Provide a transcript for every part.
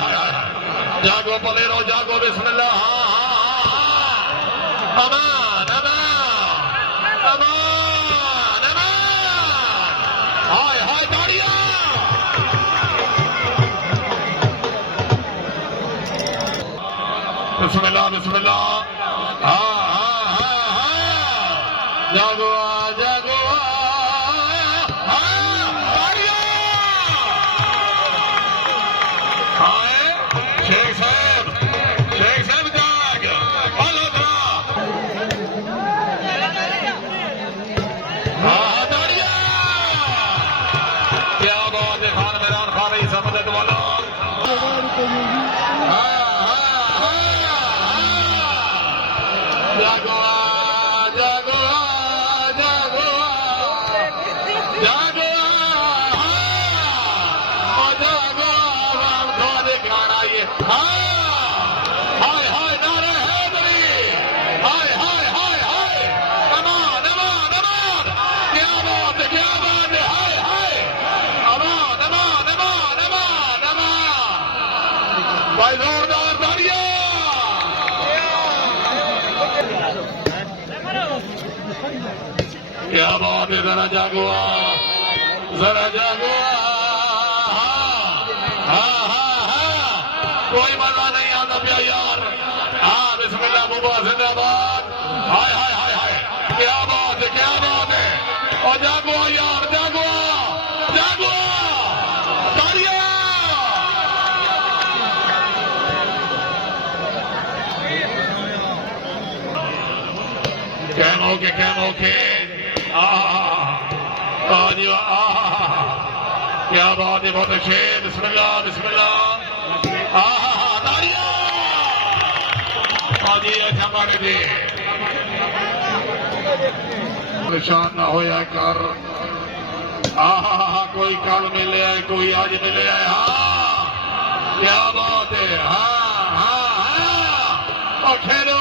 जागो पलेरो जागो बिस्मिल्लाह अमान अमान अमान अमान हाय हाय गाड़ियां बिस्मिल्लाह बिस्मिल्लाह जागो जागो क्या बात है जरा जागो जरा जागो कोई मजा नहीं आता पिया यार बिस्मिल्लाह बुबा जिंदाबाद हाय हाय हाय हाय क्या बात है और जागो यार जागो जागो कैम ओके क्या बात है बहुत अच्छे बिस्मिल्लाह बिस्मिल्लाह परेशान ना हो कर कोई कल मिले है कोई आज मिले है क्या बात है और खेलो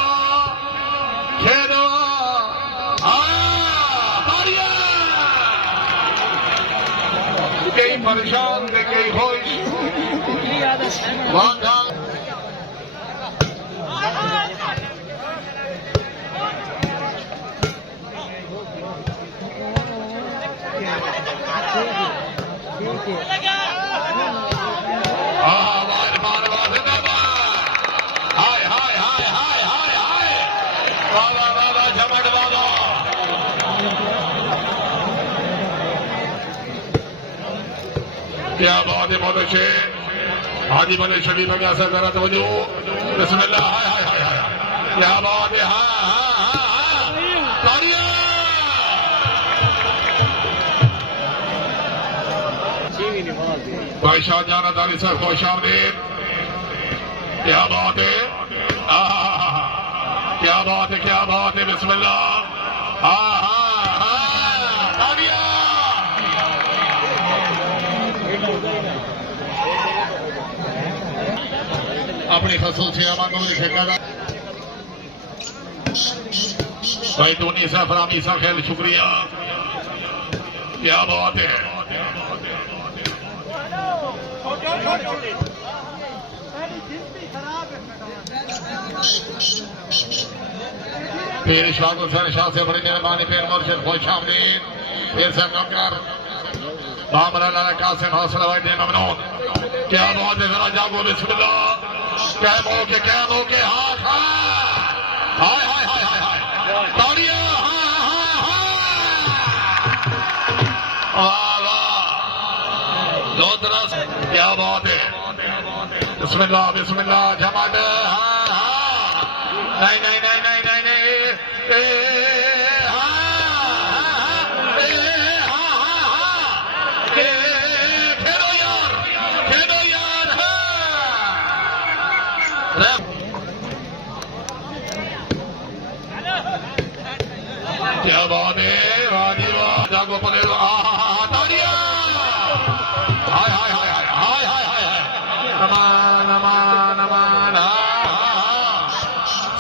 खेलो कई परेशान थे कई खुश हाय हाय हाय हाय हाय हाय बाबा बाबा झमट बाबा क्या बात है बहुत अच्छे हाजी बने शरीफ का असर करा तो जो बिस्मिल्लाह हाय हाय हाय हाय क्या बात है भाई शाहजहान अदारी साहब खुश आमदीद क्या बात है क्या बात है बिस्मिल्लाह अपनी फसल से अमानों में ठेकेदार भाई धोनी साहब फरामी साहब खैर शुक्रिया क्या बात है फिर शाह हुसैन शाह से बड़ी मेहरबानी फिर मुर्शिद खुश आमदीद फिर से नौकर मामला कासिम हौसला वाइदे ममनून क्या बात है जरा जागो बिस्मिल्लाह क्या मौके हाथ हाय हाय हाय हाय हाय ताड़ियां दो तरफ क्या बात है बिस्मिल्लाह बिस्मिल्लाह जमात नहीं नहीं नहीं नहीं नहीं नहीं खेलो यार क्या बात है वाजी वाह जागो पले ताड़ियां हाय हाय हाय हाय हाय हाय हाय अमान अमान अमान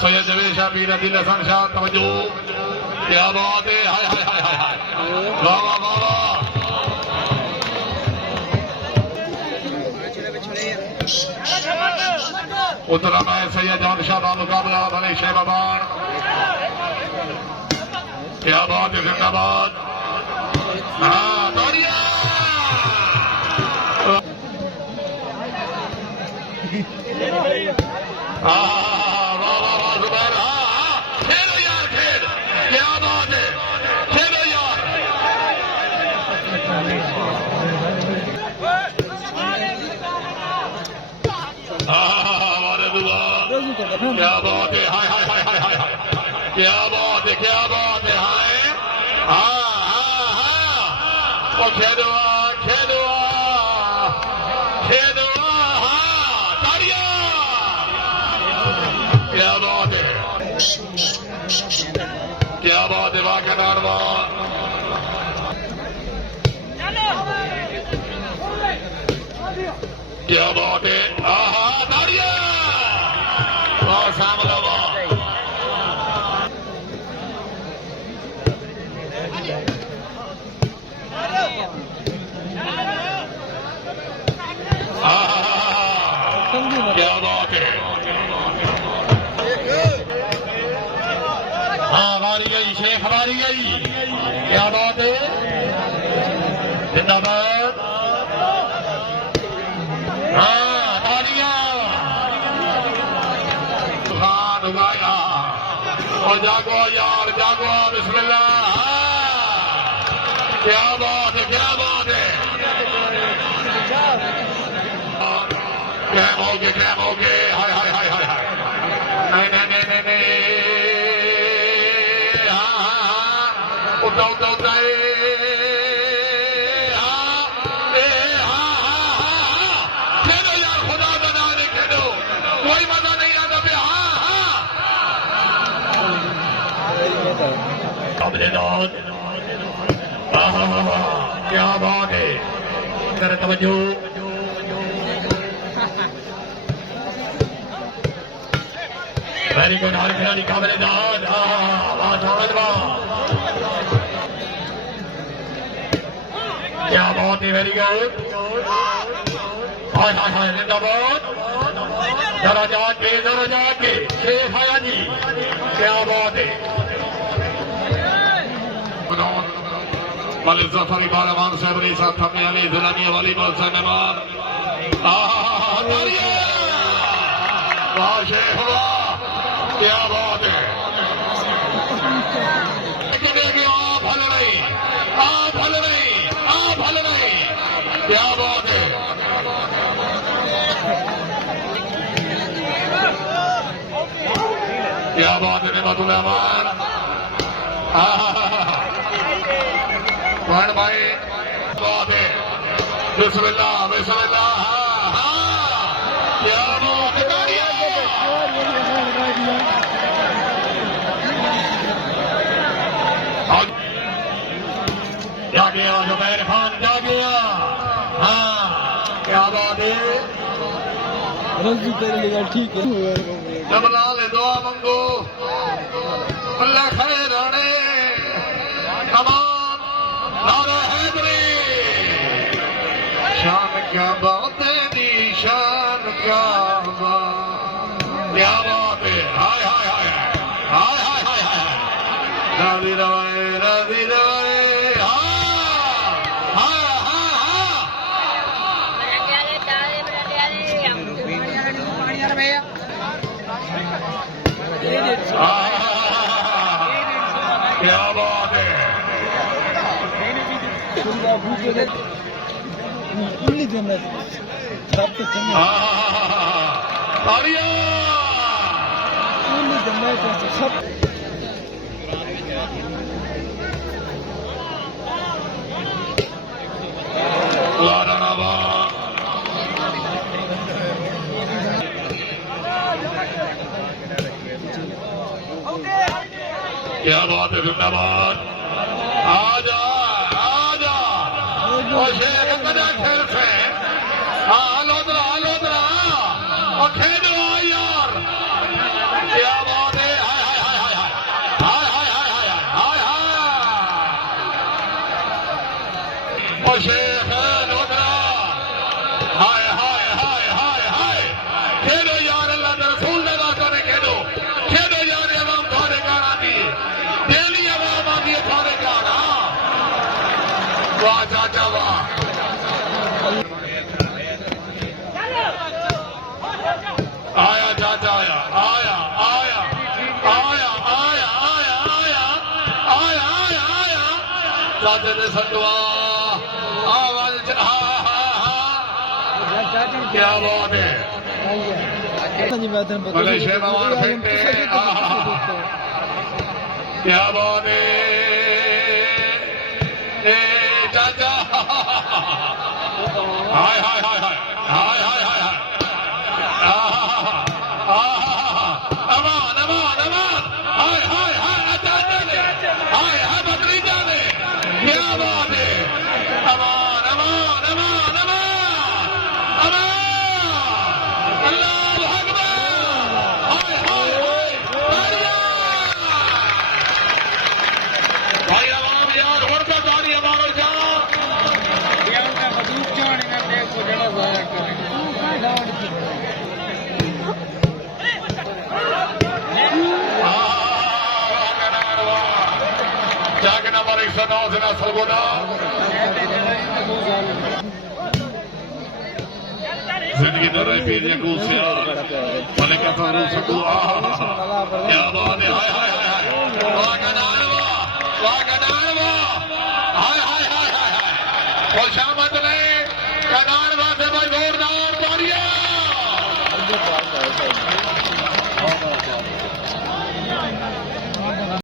सैयद जवेद शाह पीर दिल हसन शाह तवज्जो क्या बात है हाय हाय हाय हाय हाय वाह वाह वाह उतरा मैं सैयद जान शाह का मुकाबला भले शेबाबान। क्या बात है, जिंदाबाद। हाँ तालियां। वाह वाह वाह जुबैर। खेलो यार खेल, क्या बात है, खेलो यार। क्या बात है, हाय हाय हाय हाय हाय हाय, क्या बात है, क्या बात है, हाय। हाँ हाँ हाँ, और खेलो खेलो खेलो। हाँ तालियां। क्या बात है, क्या बात है, वाह कनाडवा। क्या बात है, आहा तालियां। वाह सामला वाह। क्या बात है। हाँ हमारी गई, शेख हमारी गई। क्या बात है, जिंदाबाद। हाँ तालियां। तूफान उगाया और जागो यार जागो, बिस्मिल्लाह। क्या बात है, क्या बात है। कैम हो गए, हाय हाय हाय हाय हाय। नहीं नहीं नहीं नहीं नहीं, हाँ हाँ हाँ, उठा उठा उठा, खेलो यार, खुदा बना दे, खेलो, कोई मजा नहीं आता पे। हाँ हाँ, क्या बात है, कर तवज्जो। वेरी गुड, हर खिलाड़ी काबिल दाद। क्या बात है, वेरी गुड। हाय हाय हाय, जिंदाबाद। जरा जाके शेख आया जी, क्या बात है। वाले जफरी बालवान साहब साथ हमने अली दुलानी वाली मौल से मेहमान। वाह शेख वाह, क्या बात है। आप हल नहीं, आप हल नहीं, आप हल नहीं, क्या बात है। क्या बात है, नेमतुल रहमान। भाई बात है, बिस्मिल्लाह बिस्मिल्लाह। क्या बात है, जा गया जुबैर खान, जा गया। हाँ क्या बात है, ठीक है। जब लाल दुआ मंगो अल्लाह खैर अड़े, तमाम नारा हैदरी। शान क्या बात है, निशान क्या बात, क्या बात है। हाय हाय हाय हाय हाय हाय हाय, रावी रवाए, रावी रवाए। क्या बात है, क्या बात है, जिंदाबाद। आजा आजा, और शेख कदा खेल से। हाँ लोदरा और खेलो यार, क्या बात है। हाय हाय हाय हाय हाय हाय हाय हाय हाय हाय हाय, और शेख लोदरा, हाय हाय हाय हाय हाय। खेलो यार अल्लाह के रसूल ने बात ने खेलो खेलो यार अवाम थारे गाना दी डेली अवाम आती है थारे गाना वाह चाचा वाह आया चाचा आया आया आया आया आया आया आया आया आया आया चाचा ने संगवा आवाज क्या बात है मलेशिया भगवान फेंकते क्या बात है चाचा हाय हाय हाय हाय हाय हाय हाय हाय अमान अमान अमान हाय हाय हाय चाचा ने हाय हाय भतीजा ने क्या बात है अमान अमान अमान अमान अल्लाह अकबर हाय हाय हाय भाई आवाम यार और का दानी हमारो जा यार का बदूक जाने का देख को जड़ा जाया करे जाके नंबर 109 से नस्ल गोदा जिंदगी दर पीर यकूसिया मलिका फरू सकू क्या बात है हाय हाय हाय वाह का नारवा हाय हाय हाय हाय हाय